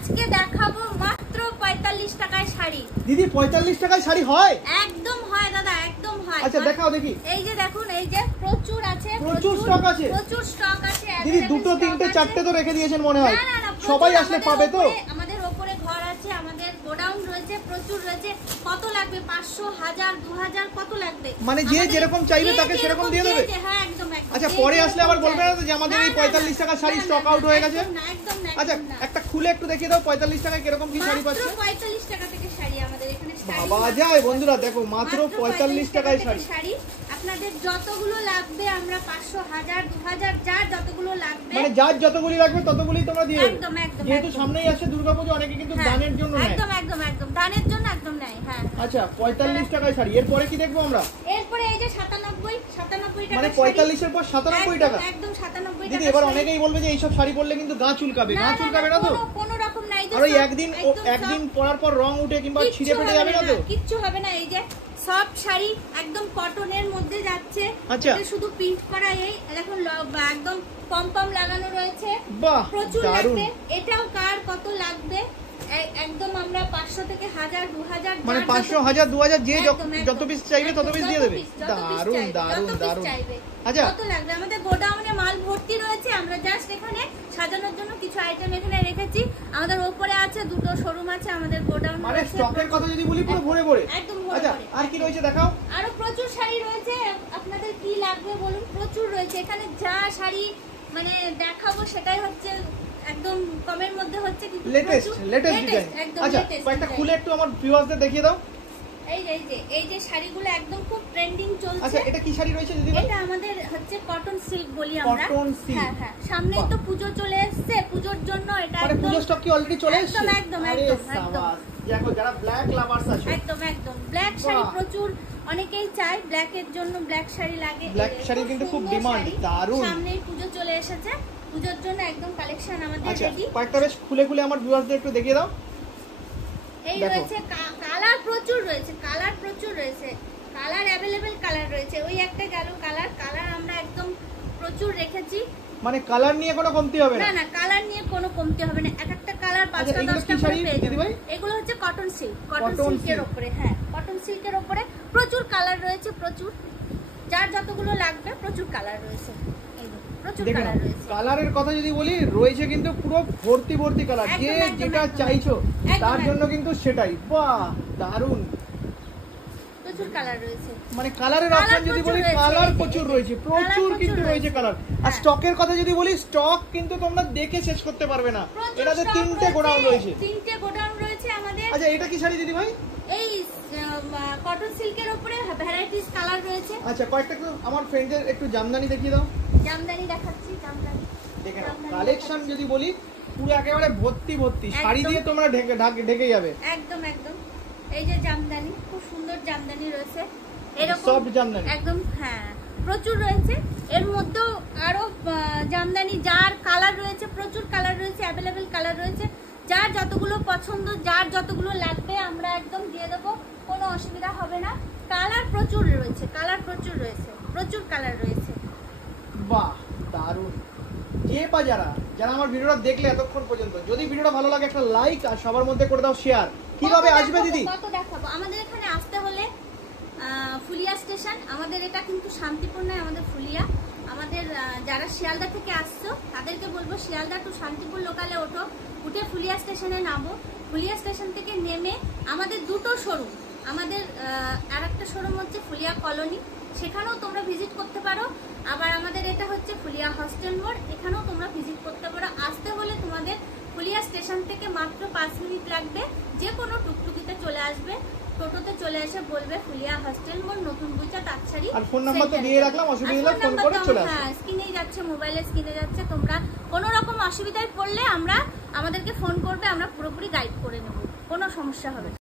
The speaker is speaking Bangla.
আজকে দেখাবো মাত্র 45 টাকায় শাড়ি। দিদি 45 টাকায় শাড়ি হয়? একদম হয় দাদা, একদম হয়। আচ্ছা দেখাও দেখি। এই যে দেখুন, এই যে প্রচুর আছে, প্রচুর স্টক আছে, প্রচুর স্টক আছে দিদি। দুটো তিনটে চারটে তো রেখে দিয়েছেন মনে হয়। সবাই আসলে পাবে তো? আমাদের উপরে ঘর আছে, আমাদের গোডাউন রয়েছে, প্রচুর রয়েছে। কত লাগবে? 500, 1000, 2000 কত লাগবে? মানে যে যেরকম চাইবে তাকে সেরকম দিয়ে দেবে? হ্যাঁ একদম একদম। আচ্ছা পরে আসলে আবার বলবে না যে আমাদের এই 45 টাকা শাড়ি স্টক আউট হয়ে গেছে? না একদম না। আচ্ছা একটা খুলে একটু দেখিয়ে দাও 45 টাকায় কিরকম কি শাড়ি পাচ্ছে। মাত্র 45 টাকা থেকে শাড়ি আমাদের এখানে। বাবা যায় বন্ধুরা, দেখো মাত্র 45 টাকায় শাড়ি। আপনাদের যতগুলো লাগবে আমরা 500, 1000, 2000 যার যতগুলো লাগবে, মানে যার যতগুলি লাগবে ততগুলি তোমরা দিয়ে দেবে। একদম একদম। যেহেতু সামনেই আসে দুর্গাপূজা, অনেকে কিন্তু দানের জন্য নেয়। একদম একদম একদম দানের জন্য একদম নেয়। হ্যাঁ আচ্ছা 45 টাকায় শাড়ি। এরপরে কি দেখবো আমরা? এরপরে এই যে 97 টাকা। মানে 45 এর পর 97 টাকা। একদম 97 টাকা। দিদি এবার অনেকেই বলবে যে এইসব শাড়ি পরলে কিন্তু গা চুলকাবে। গা চুলকাবে না তো? কোনো রকম নাই। আর ওই একদিন পরার পর রং উঠে কিংবা ছিঁড়ে ফেটে যাবে না তো? কিচ্ছু হবে না। এই যে সফট শাড়ি একদম কটনের মধ্যে যাচ্ছে। আচ্ছা শুধু প্রিন্ট করা, এই দেখুন একদম পম লাগানো রয়েছে। বাহ প্রচুর দারুণ। লাগবে। এটাও কার কত লাগবে একদম আমরা 500 থেকে 1000, 2000, মানে 500, 1000, 2000 যে যত পিস চাইবে তত পিস দিয়ে দেবে। দারুণ দারুণ দারুণ। আচ্ছা কত লাগবে? আমাদের গোডাউনে মাল ভর্তি রয়েছে। আমরা জাস্ট এখানে সাজানোর জন্য কিছু আইটেম এখানে রেখেছি। আমাদের উপরে আছে, দুটো শোরুম আছে আমাদের গোডাউন। মানে স্টকের কথা যদি বলি পুরো ভরে ভরে। একদম ভরে। আচ্ছা আর কি রয়েছে দেখাও। আরো প্রচুর শাড়ি রয়েছে। আপনাদের কি লাগবে বলুন? প্রচুর রয়েছে এখানে। যা শাড়ি মানে দেখাবো সেটাই হচ্ছে একদম কমের মধ্যে হচ্ছে, লেটেস্ট ডিজাইন। আচ্ছা কয়েকটা খুলে একটু আমার ভিউয়ারদের দেখিয়ে দাও। এই যে শাড়িগুলো একদম খুব ট্রেন্ডিং চলছে। আচ্ছা এটা কি শাড়ি রয়েছে দিদি? এটা আমাদের হচ্ছে কটন সিল্ক বলি আমরা। Cotton silk. হ্যাঁ হ্যাঁ, সামনেই তো পূজো চলে আসছে। পূজোর জন্য এটা মানে পূজো স্টক কি অলরেডি চলে এসেছে? একদম একদম একদম। দেখো যারা ব্ল্যাক লাভার্স আছে, একদম একদম ব্ল্যাক শাড়ি প্রচুর অনেকেই চায়। ব্ল্যাক এর জন্য ব্ল্যাক শাড়ি লাগে। ব্ল্যাক শাড়ি কিন্তু খুব ডিমান্ড। দারুণ। সামনেই পূজো চলে এসেছে, পূজোর জন্য একদম কালেকশন আমাদের রেডি। কয়েকটা বেশ খুলে খুলে আমার ভিউয়ারদের একটু দেখিয়ে দাও। এই রয়েছে কালার প্রচুর রয়েছে, কালার প্রচুর রয়েছে, কালার अवेलेबल কালার রয়েছে। ওই একটা গেল কালার আমরা একদম প্রচুর রেখেছি। মানে কালার নিয়ে কোনো কমতি হবে না? না কালার নিয়ে কোনো কমতি হবে না। এক একটা কালার 5টা 10টা করে পেয়ে যাবেন। এগুলো হচ্ছে কটন সিল্ক, কটন সিল্কের উপরে। হ্যাঁ কটন সিল্কের উপরে প্রচুর কালার রয়েছে, প্রচুর। যার যতগুলো লাগবে প্রচুর কালার রয়েছে। কালারের কথা যদি বলি রয়েছে কিন্তু পুরো ভর্তি ভর্তি কালার। যে যেটা চাইছো তার জন্য কিন্তু সেটাই। বাহ দারুণ। প্রচুর কালার রয়েছে। মানে কালারের অপশন যদি বলি কালার প্রচুর রয়েছে, প্রচুর কিন্তু রয়েছে কালার। আর স্টকের কথা যদি বলি স্টক কিন্তু তোমরা দেখে শেষ করতে পারবে না। এটাতে 3টে গোডাউন রয়েছে। 3টে গোডাউন রয়েছে আমাদের। আচ্ছা এটা কি শাড়ি দিদি ভাই? এই কটন সিল্কের উপরে ভ্যারাইটিস কালার রয়েছে। আচ্ছা কয়েকটা আমার ফ্রেন্ডদের একটু জামদানি দেখিয়ে দাও। জামদানি দেখাচ্ছি, জামদানি দেখে নাও। কালেকশন যদি বলি পুরো একেবারে ভর্তি ভর্তি শাড়ি দিয়ে তোমরা ঢেকে যাবে। একদম একদম। এই যে জামদানি, খুব সুন্দর জামদানি রয়েছে। এরকম সব জামদানি একদম। হ্যাঁ প্রচুর রয়েছে। এর মধ্যেও আরো জামদানি যার কালার রয়েছে, প্রচুর কালার রয়েছে, अवेलेबल কালার রয়েছে। যার যতগুলো পছন্দ, যার যতগুলো লাগবে আমরা একদম দিয়ে দেবো, কোনো অসুবিধা হবে না। কালার প্রচুর রয়েছে, কালার প্রচুর রয়েছে, প্রচুর কালার রয়েছে। বাহ দারুণ। যে বা যারা আমার ভিডিওটা দেখলে এতক্ষণ পর্যন্ত, যদি ভিডিওটা ভালো লাগে একটা লাইক আর সবার মধ্যে করে দাও শেয়ার। কিভাবে আসবে দিদি? কত দেখাবো? আমাদের এখানে আসতে হলে ফুলিয়া স্টেশন। আমাদের এটা কিন্তু শান্তিপুর নয়, আমাদের ফুলিয়া। আমাদের যারা শিয়ালদা থেকে আসছো তাদেরকে বলবো শিয়ালদা টু শান্তিপুর লোকালে ওঠো, উঠে ফুলিয়া স্টেশনে নামো। ফুলিয়া স্টেশন থেকে নেমে আমাদের দুটো শোরুম। আমাদের আর একটা শোরুম হচ্ছে ফুলিয়া কলোনি, সেখানেও তোমরা ভিজিট করতে পারো। আবার আমাদের এটা হচ্ছে ফুলিয়া হস্টেল মোড়, এখানেও তোমরা ভিজিট করতে পারো। আসতে হলে তোমাদের ফুলিয়া স্টেশন থেকে মাত্র 5 মিনিট লাগবে। যে কোনো টুকটুকিতে চলে আসবে, টোটোতে চলে এসে বলবে ফুলিয়া হস্টেল মোড়, নতুন বুইচা তাঁতশাড়ি। আর ফোন নাম্বার তো দিয়ে রাখলাম, অসুবিধা হলে ফোন করে চলে আসবে। হ্যাঁ স্ক্রিনেই যাচ্ছে, মোবাইলে স্ক্রিনে যাচ্ছে। তোমরা কোনো রকম অসুবিধায় পড়লে আমাদেরকে ফোন করবে, আমরা পুরোপুরি গাইড করে নেব, কোনো সমস্যা হবে না।